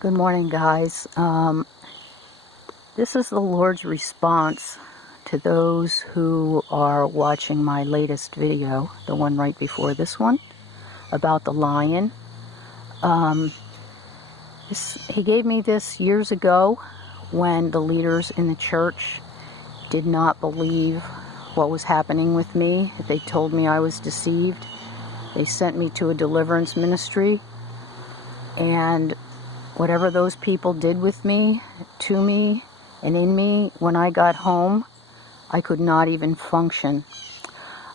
Good morning, guys. This is the Lord's response to those who are watching my latest video, the one right before this one, about the lion. He gave me this years ago when the leaders in the church did not believe what was happening with me. They told me I was deceived. They sent me to a deliverance ministry, and whatever those people did with me, to me, and in me, when I got home, I could not even function.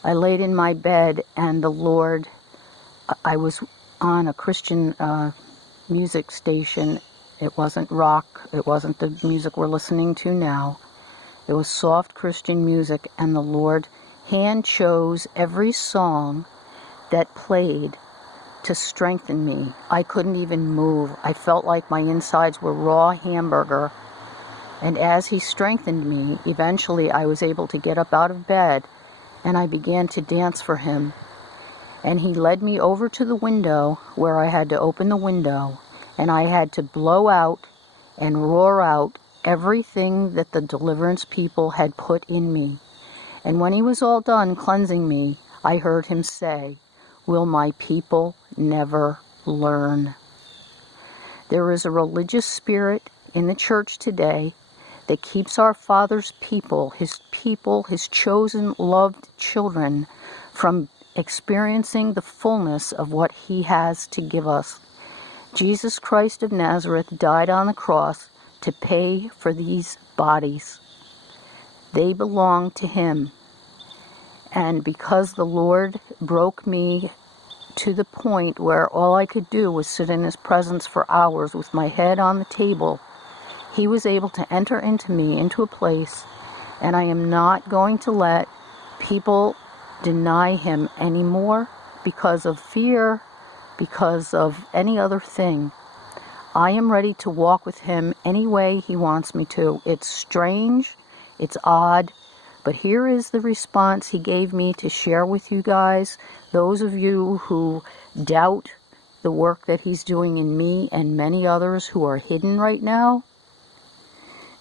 I laid in my bed, and the Lord, I was on a Christian music station. It wasn't rock. It wasn't the music we're listening to now. It was soft Christian music, and the Lord hand chose every song that played to strengthen me. I couldn't even move. I felt like my insides were raw hamburger. And as He strengthened me, eventually I was able to get up out of bed, and I began to dance for Him. And He led me over to the window where I had to open the window, and I had to blow out and roar out everything that the deliverance people had put in me. And when He was all done cleansing me, I heard Him say, "Will my people never learn?" There is a religious spirit in the church today that keeps our Father's people, His chosen, loved children, from experiencing the fullness of what He has to give us. Jesus Christ of Nazareth died on the cross to pay for these bodies. They belong to Him. And because the Lord broke me to the point where all I could do was sit in His presence for hours with my head on the table, He was able to enter into me, into a place, and I am not going to let people deny Him anymore because of fear, because of any other thing. I am ready to walk with Him any way He wants me to. It's strange, it's odd, but here is the response He gave me to share with you guys, those of you who doubt the work that He's doing in me and many others who are hidden right now.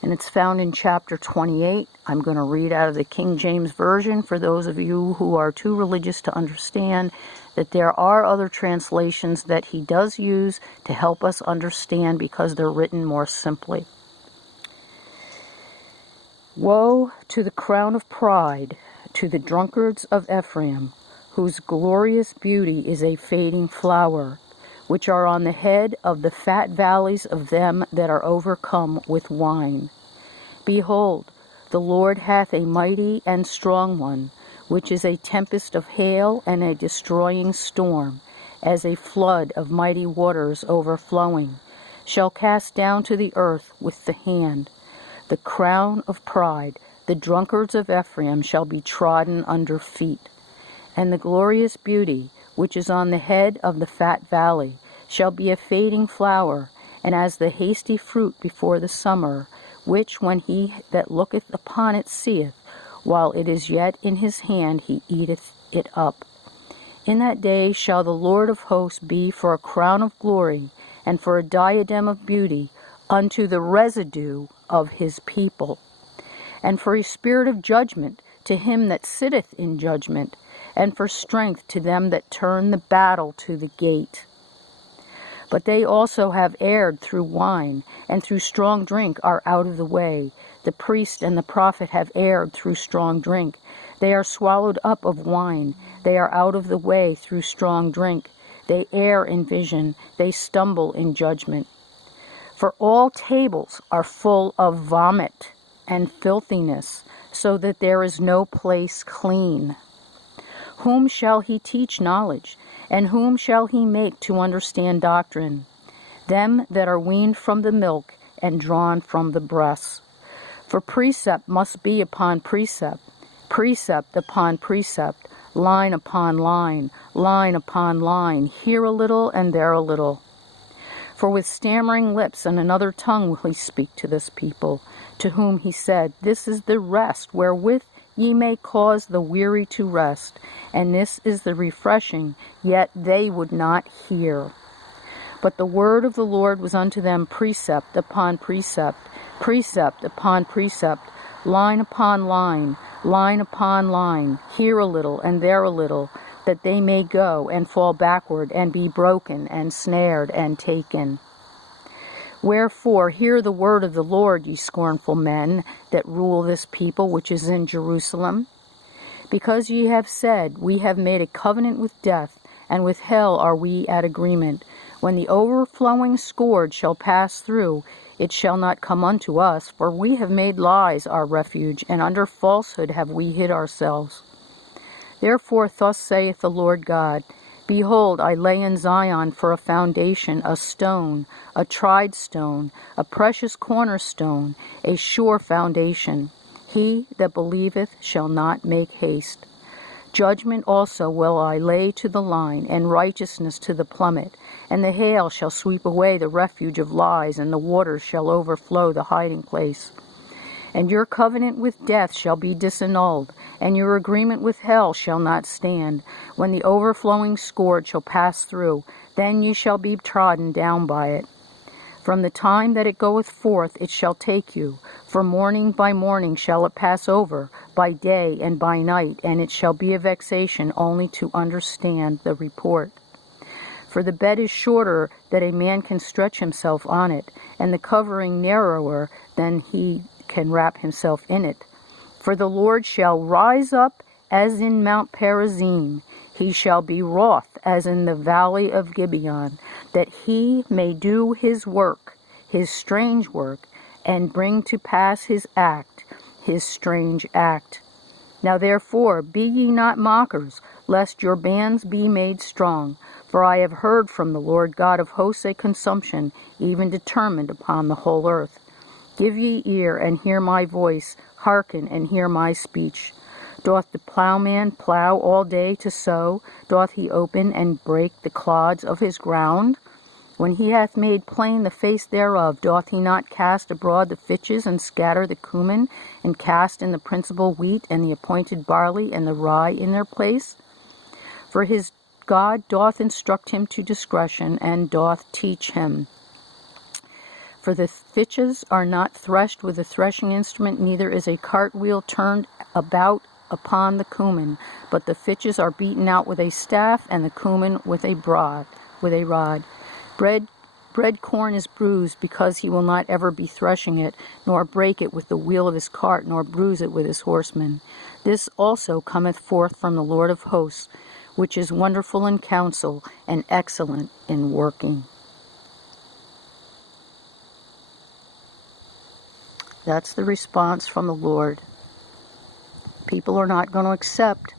And it's found in chapter 28. I'm going to read out of the King James Version for those of you who are too religious to understand that there are other translations that He does use to help us understand because they're written more simply. Woe to the crown of pride, to the drunkards of Ephraim, whose glorious beauty is a fading flower, which are on the head of the fat valleys of them that are overcome with wine. Behold, the Lord hath a mighty and strong one, which is a tempest of hail and a destroying storm, as a flood of mighty waters overflowing, shall cast down to the earth with the hand. The crown of pride, the drunkards of Ephraim, shall be trodden under feet. And the glorious beauty, which is on the head of the fat valley, shall be a fading flower, and as the hasty fruit before the summer, which when he that looketh upon it seeth, while it is yet in his hand, he eateth it up. In that day shall the Lord of hosts be for a crown of glory, and for a diadem of beauty, unto the residue of His people, and for a spirit of judgment to him that sitteth in judgment, and for strength to them that turn the battle to the gate. But they also have erred through wine, and through strong drink are out of the way. The priest and the prophet have erred through strong drink. They are swallowed up of wine. They are out of the way through strong drink. They err in vision. They stumble in judgment. For all tables are full of vomit and filthiness, so that there is no place clean. Whom shall He teach knowledge, and whom shall He make to understand doctrine? Them that are weaned from the milk and drawn from the breast. For precept must be upon precept, precept upon precept, line upon line, line upon line, here a little and there a little. For with stammering lips and another tongue will He speak to this people, to whom He said, This is the rest wherewith ye may cause the weary to rest, and this is the refreshing, yet they would not hear. But the word of the Lord was unto them precept upon precept, precept upon precept, line upon line, line upon line, here a little and there a little, that they may go and fall backward and be broken and snared and taken. Wherefore hear the word of the Lord, ye scornful men that rule this people which is in Jerusalem. Because ye have said, we have made a covenant with death, and with hell are we at agreement. When the overflowing scourge shall pass through, it shall not come unto us, for we have made lies our refuge, and under falsehood have we hid ourselves. Therefore thus saith the Lord God, Behold, I lay in Zion for a foundation a stone, a tried stone, a precious cornerstone, a sure foundation. He that believeth shall not make haste. Judgment also will I lay to the line, and righteousness to the plummet. And the hail shall sweep away the refuge of lies, and the waters shall overflow the hiding place. And your covenant with death shall be disannulled, and your agreement with hell shall not stand. When the overflowing scourge shall pass through, then ye shall be trodden down by it. From the time that it goeth forth it shall take you, for morning by morning shall it pass over, by day and by night, and it shall be a vexation only to understand the report. For the bed is shorter that a man can stretch himself on it, and the covering narrower than he can wrap himself in it. For the Lord shall rise up as in Mount Perazim, he shall be wroth as in the valley of Gibeon, that he may do his work, his strange work, and bring to pass his act, his strange act. Now therefore be ye not mockers, lest your bands be made strong. For I have heard from the Lord God of hosts a consumption, even determined upon the whole earth. Give ye ear, and hear my voice, hearken, and hear my speech. Doth the plowman plow all day to sow? Doth he open and break the clods of his ground? When he hath made plain the face thereof, doth he not cast abroad the fitches, and scatter the cumin, and cast in the principal wheat, and the appointed barley, and the rye in their place? For his God doth instruct him to discretion, and doth teach him. For the fitches are not threshed with a threshing instrument, neither is a cartwheel turned about upon the cumin, but the fitches are beaten out with a staff, and the cumin with a rod. Bread corn is bruised, because he will not ever be threshing it, nor break it with the wheel of his cart, nor bruise it with his horsemen. This also cometh forth from the Lord of hosts, which is wonderful in counsel, and excellent in working. That's the response from the Lord. People are not going to accept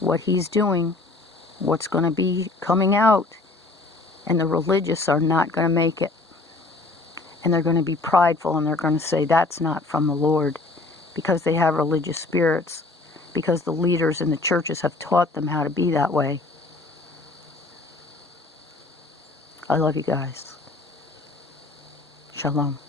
what he's doing, what's going to be coming out, and the religious are not going to make it. And they're going to be prideful, and they're going to say that's not from the Lord, because they have religious spirits, because the leaders in the churches have taught them how to be that way. I love you guys. Shalom.